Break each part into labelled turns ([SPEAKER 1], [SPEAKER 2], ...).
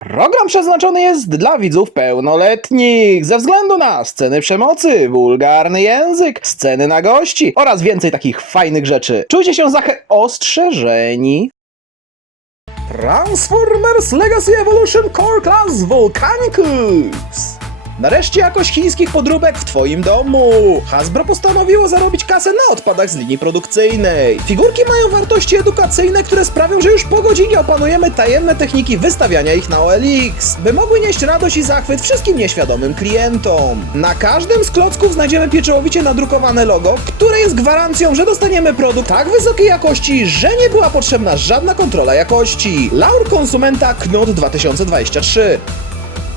[SPEAKER 1] Program przeznaczony jest dla widzów pełnoletnich ze względu na sceny przemocy, wulgarny język, sceny na gości oraz więcej takich fajnych rzeczy. Czujcie się za ostrzeżeni. Transformers Legacy Evolution Core Class Volcanicus. Nareszcie jakość chińskich podróbek w twoim domu. Hasbro postanowiło zarobić kasę na odpadach z linii produkcyjnej. Figurki mają wartości edukacyjne, które sprawią, że już po godzinie opanujemy tajemne techniki wystawiania ich na OLX, by mogły nieść radość i zachwyt wszystkim nieświadomym klientom. Na każdym z klocków znajdziemy pieczołowicie nadrukowane logo, które jest gwarancją, że dostaniemy produkt tak wysokiej jakości, że nie była potrzebna żadna kontrola jakości. Laur konsumenta Knot 2023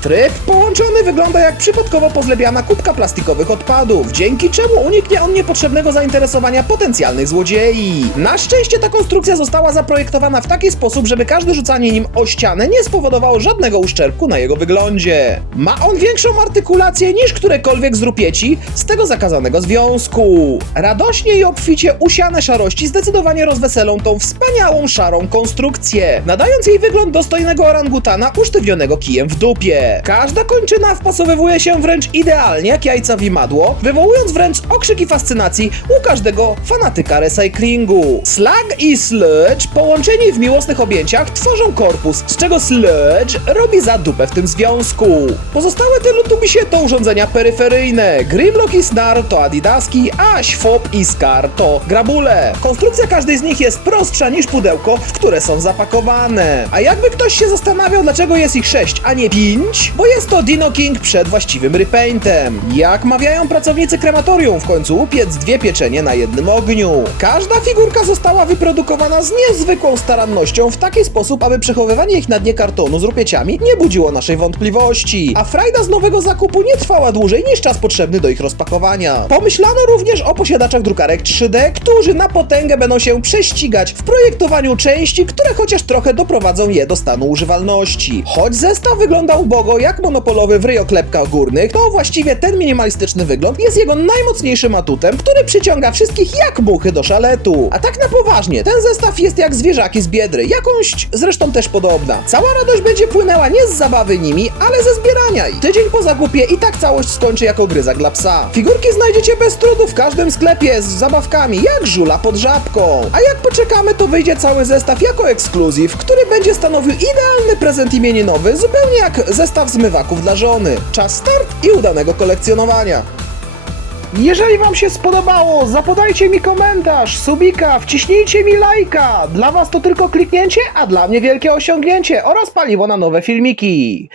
[SPEAKER 1] Tryb połączony wygląda jak przypadkowo pozlebiana kubka plastikowych odpadów, dzięki czemu uniknie on niepotrzebnego zainteresowania potencjalnych złodziei. Na szczęście ta konstrukcja została zaprojektowana w taki sposób, żeby każde rzucanie nim o ścianę nie spowodowało żadnego uszczerbku na jego wyglądzie. Ma on większą artykulację niż którekolwiek z rupieci z tego zakazanego związku. Radośnie i obficie usiane szarości zdecydowanie rozweselą tą wspaniałą szarą konstrukcję, nadając jej wygląd dostojnego orangutana usztywnionego kijem w dupie. Każda kończyna wpasowywuje się wręcz idealnie jak jajca w imadło, wywołując wręcz okrzyki fascynacji u każdego fanatyka recyklingu. Slag i Sludge połączeni w miłosnych objęciach tworzą korpus, z czego Sludge robi za dupę w tym związku. Pozostałe Teletubbisie to urządzenia peryferyjne. Grimlock i Snar to Adidaski, a Świop i Scar to grabule. Konstrukcja każdej z nich jest prostsza niż pudełko, w które są zapakowane. A jakby ktoś się zastanawiał, dlaczego jest ich 6, a nie 5, bo jest to Dino King przed właściwym repaintem. Jak mawiają pracownicy krematorium, w końcu upiec dwie pieczenie na jednym ogniu. Każda figurka została wyprodukowana z niezwykłą starannością w taki sposób, aby przechowywanie ich na dnie kartonu z rupieciami nie budziło naszej wątpliwości, a frajda z nowego zakupu nie trwała dłużej niż czas potrzebny do ich rozpakowania. Pomyślano również o posiadaczach drukarek 3D, którzy na potęgę będą się prześcigać w projektowaniu części, które chociaż trochę doprowadzą je do stanu używalności. Choć zestaw wygląda ubogo jak monopolowy w ryjoklepkach górnych, to właściwie ten minimalistyczny wygląd jest jego najmocniejszym atutem, który przyciąga wszystkich jak muchy do szaletu. A tak na poważnie, ten zestaw jest jak zwierzaki z biedry, jakąś zresztą też podobna. Cała radość będzie płynęła nie z zabawy nimi, ale ze zbierania ich. Tydzień po zakupie i tak całość skończy jako gryzak dla psa. Figurki znajdziecie bez trudu w każdym sklepie z zabawkami, jak żula pod żabką. A jak poczekamy, to wyjdzie cały zestaw jako ekskluzyw, który będzie stanowił idealny prezent imieninowy, zupełnie jak zestaw zmywaków dla żony. Czas start i udanego kolekcjonowania. Jeżeli wam się spodobało, zapodajcie mi komentarz, subika, wciśnijcie mi lajka. Dla was to tylko kliknięcie, a dla mnie wielkie osiągnięcie oraz paliwo na nowe filmiki.